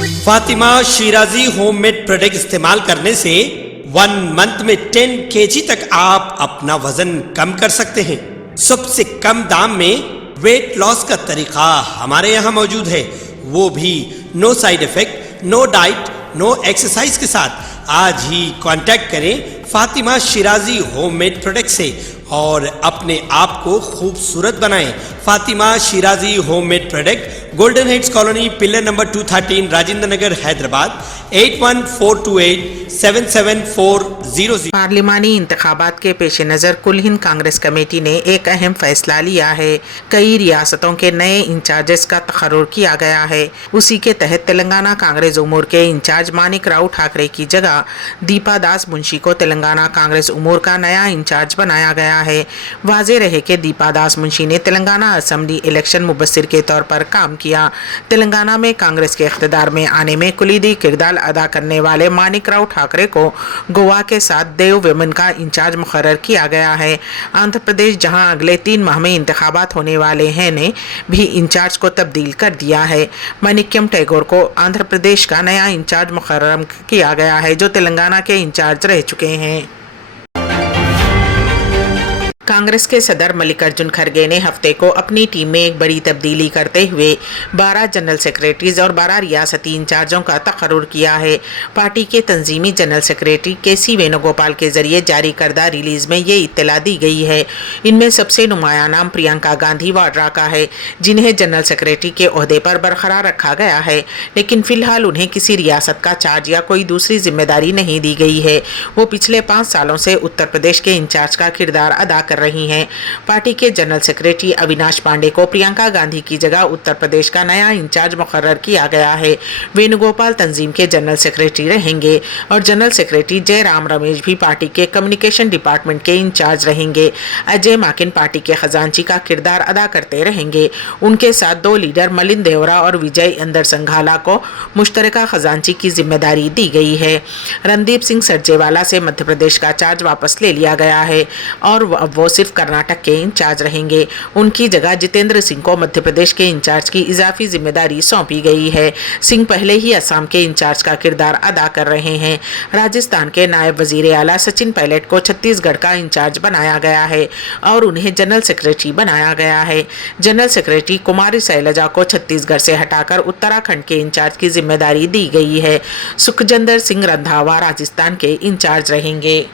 Fatima Shirazi homemade product इस्तेमाल करने से 1 मंथ में 10 kg तक आप अपना वजन कम कर सकते हैं। सबसे कम दाम में वेट लॉस का तरीका हमारे यहाँ मौजूद है, वो भी no side effect, no diet, no exercise के साथ। आज ही कांटेक्ट करें फातिमा शिराजी होममेड प्रोडक्ट से और अपने आप को खूबसूरत बनाएं। Fatima Shirazi homemade product, golden heads colony, pillar number 213, Rajendra Nagar, Hyderabad 8142877400। पार्लिमानी इंतखाबात के पेश नज़र कुल हिंद कांग्रेस कमेटी ने एक अहम फैसला लिया है। कई रियासतों के नए इंचार्जेस का तकर्रुर किया गया है। उसी के तहत तेलंगाना कांग्रेस उमूर के इंचार्ज मानिक राव ठाकरे की जगह दीपा दास मुंशी को तेलंगाना कांग्रेस उमूर का नया इंचार्ज बनाया गया है। वाज़ेह रहे कि दीपा दास मुंशी ने तेलंगाना असेंबली इलेक्शन मुबस्सिर के तौर पर काम किया। तेलंगाना में कांग्रेस के इख्तिदार में आने में कुलीदी किरदार अदा करने वाले मानिक राव ठाकरे को गोवा के साथ देव वेमन का इंचार्ज मुकर्रर किया गया है। आंध्र प्रदेश, जहां अगले 3 माह में इंतखाबात होने वाले हैं, ने भी इंचार्ज को तब्दील कर दिया है। मानिक्यम टैगोर को आंध्र प्रदेश का नया इंचार्ज मुकर्रर किया गया है, जो तेलंगाना के इंचार्ज रह चुके हैं। कांग्रेस के सदर मल्लिकार्जुन खड़गे ने हफ्ते को अपनी टीम में एक बड़ी तब्दीली करते हुए 12 जनरल सेक्रेटरीज और 12 रियासती इंचार्जों का तकर्रुर किया है। पार्टी के तंजीमी जनरल सेक्रेटरी के.सी. वेणुगोपाल के जरिए जारी करदा रिलीज में ये इत्तला दी गई है। इनमें सबसे नुमाया नाम प्रियंका गांधी वाड्रा का है, जिन्हें जनरल सेक्रेटरी के ओहदे पर बरकरार रखा गया है, लेकिन फिलहाल उन्हें किसी रियासत का चार्ज या कोई दूसरी जिम्मेदारी नहीं दी गई है। वो पिछले 5 सालों से उत्तर प्रदेश के इंचार्ज का किरदार अदा कर रही हैं। पार्टी के जनरल सेक्रेटरी अविनाश पांडे को प्रियंका गांधी की जगह उत्तर प्रदेश का नया इंचार्ज मुकर्रर किया गया है। वेणुगोपाल तंजीम के जनरल सेक्रेटरी रहेंगे और जनरल सेक्रेटरी जयराम रमेश भी पार्टी के कम्युनिकेशन डिपार्टमेंट के इंचार्ज रहेंगे। अजय माकिन पार्टी के खजांची का किरदार अदा करते रहेंगे। उनके साथ 2 लीडर मलिन देवरा और विजय इंदर संघाला को मुश्तरका खजांची की जिम्मेदारी दी गई है। रणदीप सिंह सरजेवाला से मध्य प्रदेश का चार्ज वापस ले लिया गया है और अब वो सिर्फ कर्नाटक के इंचार्ज रहेंगे। उनकी जगह जितेंद्र सिंह को मध्य प्रदेश के इंचार्ज की इजाफी जिम्मेदारी सौंपी गई है। सिंह पहले ही असम के इंचार्ज का किरदार अदा कर रहे हैं। राजस्थान के नायब वजीर आला सचिन पायलट को छत्तीसगढ़ का इंचार्ज बनाया गया है और उन्हें जनरल सेक्रेटरी बनाया गया है। जनरल सेक्रेटरी कुमारी शैलजा को छत्तीसगढ़ से हटाकर उत्तराखंड के इंचार्ज की जिम्मेदारी दी गई है। सुखजिंदर सिंह रंधावा राजस्थान के इंचार्ज रहेंगे।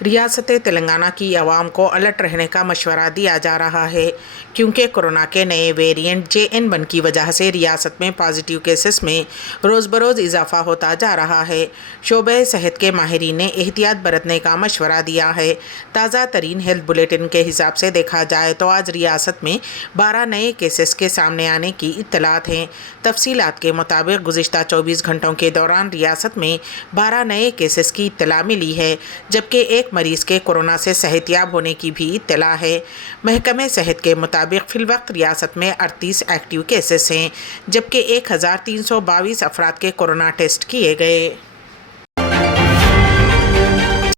रियासत तेलंगाना की आवाम को अलर्ट रहने का मशवरा दिया जा रहा है, क्योंकि कोरोना के नए वेरिएंट JN1 की वजह से रियासत में पॉजिटिव केसेस में रोज़ बरोज़ इजाफा होता जा रहा है। शोबे सेहत के माहिरीन ने एहतियात बरतने का मशवरा दिया है। ताज़ा तरीन हेल्थ बुलेटिन के हिसाब से देखा जाए तो आज रियासत में 12 नए केसेस के सामने आने की इत्तलात हैं। तफसीलात के मुताबिक गुज़िश्ता 24 घंटों के दौरान रियासत में 12 नए केसेस की इत्तला मिली है, जबकि एक मरीज के कोरोना से सेहतयाब होने की भी इत्तला है। महकमे सेहत के मुताबिक फिलवक्त रियासत में 38 एक्टिव केसेस हैं, जबकि 1322 अफराद के कोरोना टेस्ट किए गए।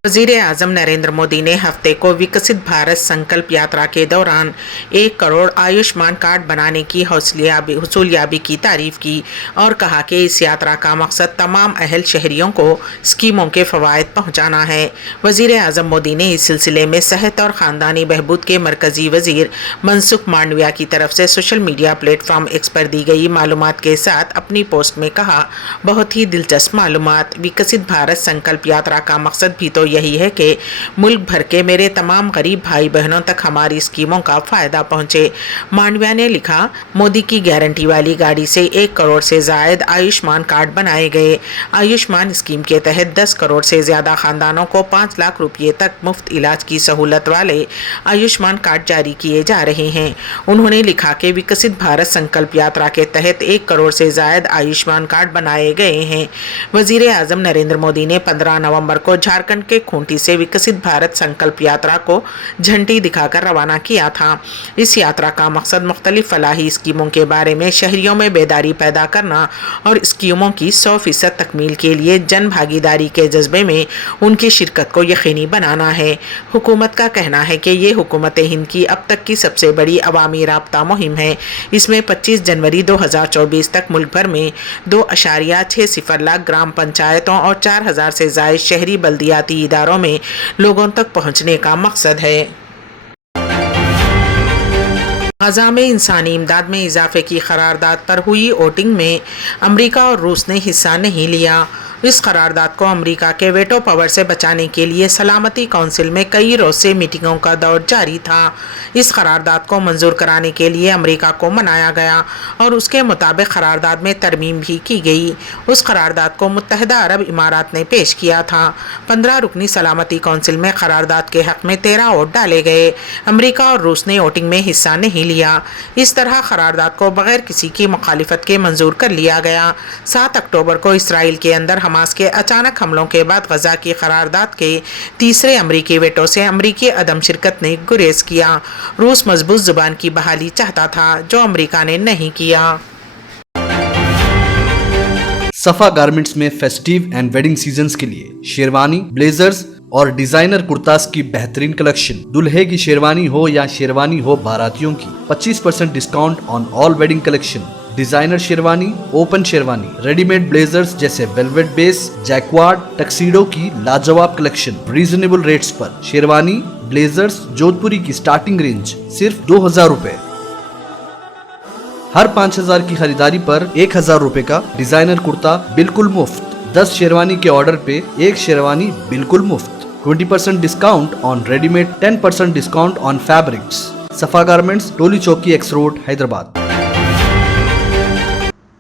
वज़ीर आज़म नरेंद्र मोदी ने हफ्ते को विकसित भारत संकल्प यात्रा के दौरान 1 करोड़ आयुष्मान कार्ड बनाने की हसूलियाबी की तारीफ की और कहा कि इस यात्रा का मकसद तमाम अहल शहरियों को स्कीमों के फ़वाइद पहुंचाना है। वज़ीर आज़म मोदी ने इस सिलसिले में सेहत और ख़ानदानी बहबूद के मरकज़ी वज़ीर मनसुख मांडविया की तरफ से सोशल मीडिया प्लेटफॉर्म एक्स पर दी गई मालूमात के साथ अपनी पोस्ट में कहा, बहुत ही दिलचस्प मालूमात। विकसित भारत संकल्प यात्रा का मकसद भी तो यही है कि मुल्क भर के मेरे तमाम गरीब भाई बहनों तक हमारी स्कीमों का फायदा पहुंचे। मांडविया ने लिखा, मोदी की गारंटी वाली गाड़ी से 1 करोड़ से जायद आयुष्मान कार्ड बनाए गए। आयुष्मान स्कीम के तहत 10 करोड़ से ज्यादा खानदानों को 5 लाख रुपये तक मुफ्त इलाज की सहूलत वाले आयुष्मान कार्ड जारी किए जा रहे हैं। उन्होंने लिखा कि विकसित भारत संकल्प यात्रा के तहत 1 करोड़ से जायद आयुष्मान कार्ड बनाए गए हैं। वजीर आजम नरेंद्र मोदी ने 15 नवंबर को झारखंड के खूंटी से विकसित भारत संकल्प यात्रा को झंडी दिखाकर रवाना किया था। इस यात्रा का मकसद मुख्तलिफ फलाही स्कीमों के बारे में शहरियों में बेदारी पैदा करना और स्कीमों की 100% तकमील के लिए जन भागीदारी के जज्बे में उनकी शिरकत को यकीनी बनाना है। हुकूमत का कहना है कि ये हुकूमत हिंद की अब तक की सबसे बड़ी अवामी राब्ता मुहिम है। इसमें 25 जनवरी 2024 तक मुल्क भर में 2.60 लाख ग्राम पंचायतों और 4000 से ज़ायद शहरी बल्दियाती इदारों में लोगों तक पहुंचने का मकसद है। गजा में इंसानी इमदाद में इजाफे की करारदाद पर हुई वोटिंग में अमेरिका और रूस ने हिस्सा नहीं लिया। इस करारदाद को अमेरिका के वेटो पावर से बचाने के लिए सलामती काउंसिल में कई रोज से मीटिंगों का दौर जारी था। इस करारदाद को मंजूर कराने के लिए अमेरिका को मनाया गया और उसके मुताबिक करारदाद में तरमीम भी की गई। उस करारदाद को मुत्तहिदा अरब इमारात ने पेश किया था। 15 रुकनी सलामती काउंसिल में करारदाद के हक में 13 वोट डाले गए। अमेरिका और रूस ने वोटिंग में हिस्सा नहीं लिया। इस तरह करारदाद को बगैर किसी की मुखालिफत के मंजूर कर लिया गया। 7 अक्टूबर को इसराइल के अंदर हमास के अचानक हमलों के बाद गजा की करारदाद के तीसरे अमरीकी वेटो से अमरीकी अदम शिरकत ने गुरेज किया। रूस मजबूत जुबान की बहाली चाहता था जो अमरीका ने नहीं किया। सफा गारमेंट्स में फेस्टिव एंड वेडिंग सीजन्स के लिए शेरवानी, ब्लेजर्स और डिजाइनर कुर्तास की बेहतरीन कलेक्शन। दुल्हे की शेरवानी हो या शेरवानी हो बारातियों की, 25% discount on all wedding collection. Designer sherwani, open sherwani, readymade blazers जैसे वेलवेट बेस, जैक्वार्ड, टक्सीडो की लाजवाब कलेक्शन रीजनेबल रेट्स पर। शेरवानी, ब्लेजर्स जोधपुरी की स्टार्टिंग रेंज सिर्फ 2000 रुपए। हर 5000 की खरीदारी पर 1000 रुपए का डिजाइनर कुर्ता बिल्कुल मुफ्त। 10 शेरवानी के ऑर्डर पे 1 शेरवानी बिल्कुल मुफ्त। 20% discount on readymade, 10% discount on fabrics. सफा गारमेंट्स, टोली चौकी, एक्स रोड, हैदराबाद।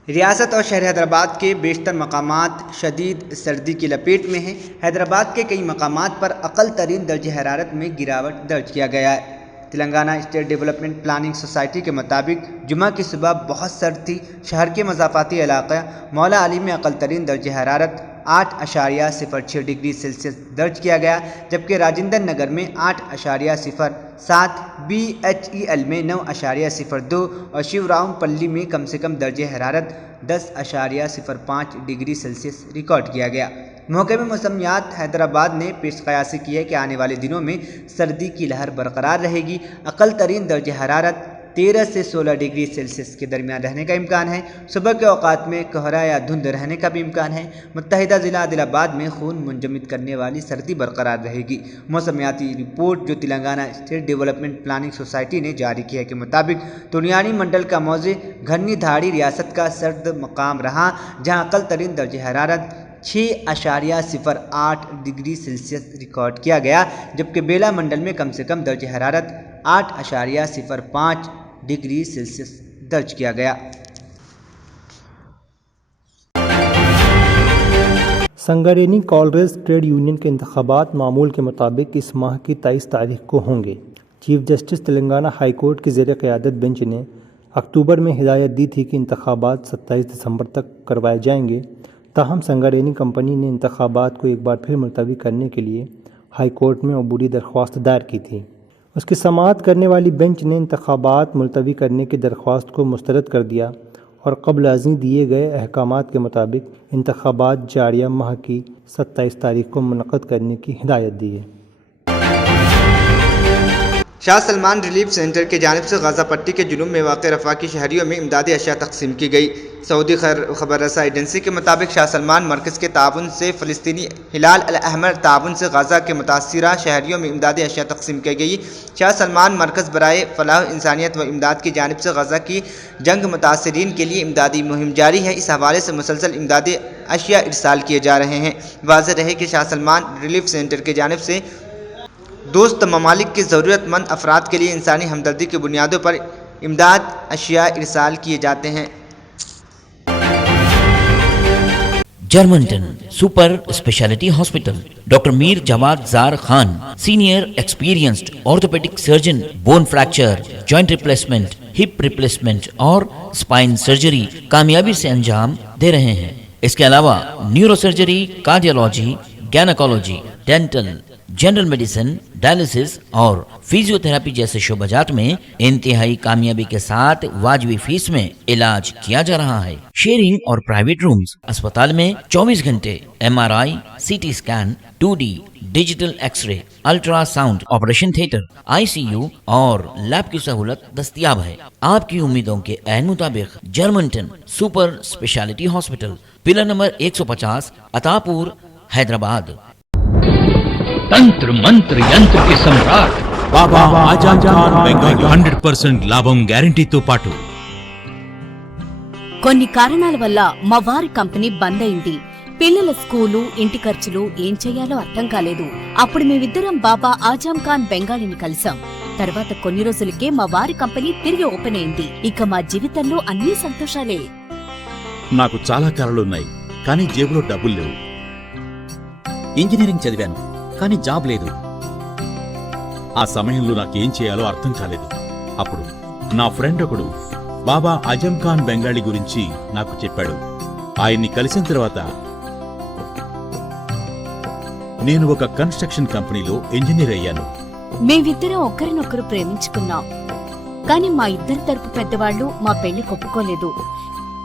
रियासत और शहर हैदराबाद के बेशतर मकामात शदीद सर्दी की लपेट में हैं। हैदराबाद के कई मकामात पर अक़ल तरीन दर्जे हरारत में गिरावट दर्ज किया गया है। Telangana state development planning society के मुताबिक जुमा की सुबह बहुत सर्द थी। शहर के मज़ाफ़ाती इलाक़ा मौला अली में अक़ल तरीन दर्जे हरारत 8.06 डिग्री सेल्सियस दर्ज किया गया, जबकि राजेंद्र नगर में 8.07, BHEL में 9.02 और शिवराम पल्ली में कम से कम दर्जे हरारत 10.05 डिग्री सेल्सियस रिकॉर्ड किया गया। महकमे मौसमियात हैदराबाद ने पेश कयासी की है कि आने वाले दिनों में सर्दी की लहर बरकरार रहेगी। अक़ल तरीन दर्जे हरारत 13 से 16 डिग्री सेल्सियस के दरमियान रहने का इम्कान है। सुबह के औकात में कोहरा या धुंध रहने का भी इम्कान है। मुत्तहिदा ज़िला आदिलाबाद में खून मुंजमद करने वाली सर्दी बरकरार रहेगी। मौसमियाती रिपोर्ट जो Telangana state development planning society ने जारी की है के मुताबिक तुनियानी मंडल का मौज़े घनी धाड़ी रियासत का सर्द मकाम रहा, जहाँ अक़ल तरीन दर्जे हरारत 6.08 डिग्री सेल्सियस रिकॉर्ड किया गया, जबकि बेला मंडल में कम से कम दर्जे हरारत 8.05 डिग्री सेल्सियस दर्ज किया गया। संगारेनी कॉलरेज ट्रेड यूनियन के इंतखाबात मामूल के मुताबिक इस माह की 23 तारीख को होंगे। Chief justice Telangana high court की ज़ेर क़यादत बेंच ने अक्टूबर में हिदायत दी थी कि इंतखाबात 27 दिसंबर तक करवाए जाएंगे। ताहम संगारेनी कंपनी ने इंतखाबात को एक बार फिर मुलतवी करने के लिए हाई कोर्ट में अबूरी दरख्वास्त दायर की थी। उसकी समाअत करने वाली बेंच ने इंतखाबात मुलतवी करने की दरख्वास्त को मुस्तरद कर दिया और क़ब्ल अज़ीं दिए गए अहकामात के मुताबिक इंतखाबात जारिया माह की 27 तारीख को मुनक़्क़द करने की हिदायत दी है। शाह सलमान रिलीफ सेंटर की जानिब से गाज़ा पट्टी के जुनूब में वाक़ रफ़ा की शहरियों में इमदादी अशिया तक़सीम की गई। सऊदी खबर रसा एजेंसी के मुताबिक शाह सलमान मरकज़ के ताउन से फ़लस्तीनी हिलाल अल अहमर ताउन से गाज़ा के मुतासिरा शहरियों में इमदादी अशिया तक़सीम की गई। शाह सलमान मरकज़ बराए फ़लाह इंसानियत व इमदाद की जानिब से गाज़ा की जंग मुतासिरीन के लिए इमदादी मुहिम जारी है। इस हवाले से मुसलसल इमदादी अशिया इरसाल किए जा रहे हैं। वाज़ेह रहे कि शाह सलमान रिलीफ सेंटर की जानिब से दोस्त ममालिक के ज़रूरतमंद अफराद के लिए इंसानी हमदर्दी की बुनियादों पर इमदाद अशिया इरसाल किए जाते हैं। Germanten super speciality hospital, doctor Mir Jawad Zar Khan, senior experienced orthopaedic surgeon, bone fracture, joint replacement, hip replacement और स्पाइन सर्जरी कामयाबी से अंजाम दे रहे हैं। इसके अलावा neuro surgery, cardiology, gynaecology, dental, general medicine, dialysis और फिजियोथेरेपी जैसे शोबाजात में इंतहाई कामयाबी के साथ वाजबी फीस में इलाज किया जा रहा है। शेयरिंग और प्राइवेट रूम्स, अस्पताल में 24 घंटे MRI, CT scan, 2D digital x-ray, ultrasound, operation theatre, ICU और लैब की सहूलत दस्तयाब है। आपकी उम्मीदों के ऐन मुताबिक Germanten super speciality hospital, pillar number 150, Attapur, Hyderabad. तंत्र मंत्र यंत्र के सम्राट बाबा आजम खान బెంగాలీ 100% లాభం గ్యారంటీతో పాటు కొన్ని కారణాల వల్ల మా వారి కంపెనీ బంద్ అయింది. పిల్లల స్కూలు, ఇంటి ఖర్చులు ఏం చెయ్యాలో అర్థం కాలేదు. అప్పుడు మేమిద్దరం బాబా ఆజం ఖాన్ బెంగాలీని కలిసాం. తర్వాత కొన్ని రోజులకే మా వారి కంపెనీ తిరిగి ఓపెన్ అయింది. ఇక మా జీవితంలో అన్ని సంతోషాలే. నాకు చాలా కలలున్నాయి, కానీ జేబులో డబ్బులు లేవు. ఇంజనీరింగ్ చదివాను, కానీ జాబ్ లేదు. ఆ సమయంలో నాకేం చేయాలో అర్థం కాలేదు. అప్పుడు నా ఫ్రెండ్ ఒకడు బాబా ఆజం ఖాన్ బెంగాలీ గురించి నాకు చెప్పాడు. ఆయన్ని కలిసిన తర్వాత నేను ఒక కన్స్ట్రక్షన్ కంపెనీలో ఇంజనీర్ అయ్యాను. మేమిద్దరం ఒకరినొకరు ప్రేమించుకున్నాం. కాని మా ఇద్దరి తరపు పెద్దవాళ్లు మా పెళ్లి ఒప్పుకోలేదు.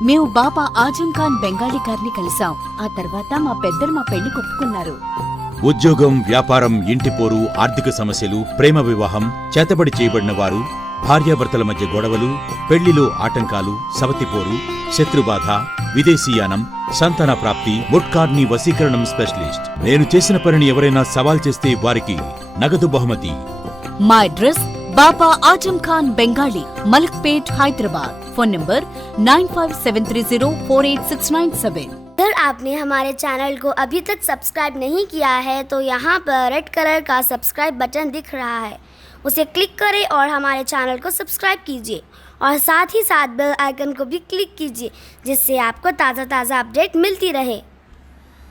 మేము బాబా ఆజం ఖాన్ బెంగాలీ గారిని కలిసాం. ఆ తర్వాత మా పెద్దలు మా పెళ్లి ఒప్పుకున్నారు. ఉద్యోగం, వ్యాపారం, ఇంటి పోరు, ఆర్థిక సమస్యలు, ప్రేమ వివాహం, చేతబడి చేయబడిన వారు, భార్యాభర్తల మధ్య గొడవలు, పెళ్లిలో ఆటంకాలు, సవతిపోరు, శత్రుబాధ, విదేశీయానం, సంతాన ప్రాప్తి, ముట్కార్ని వశీకరణం స్పెషలిస్ట్. నేను చేసిన పనిని ఎవరైనా సవాల్ చేస్తే వారికి నగదు బహుమతి. మా address Baba Azam Khan Bengali, Malakpet, Hyderabad. Phone number 9573048697। अगर आपने हमारे चैनल को अभी तक सब्सक्राइब नहीं किया है तो यहाँ पर रेड कलर का सब्सक्राइब बटन दिख रहा है, उसे क्लिक करें और हमारे चैनल को सब्सक्राइब कीजिए और साथ ही साथ बेल आइकन को भी क्लिक कीजिए, जिससे आपको ताज़ा अपडेट मिलती रहे।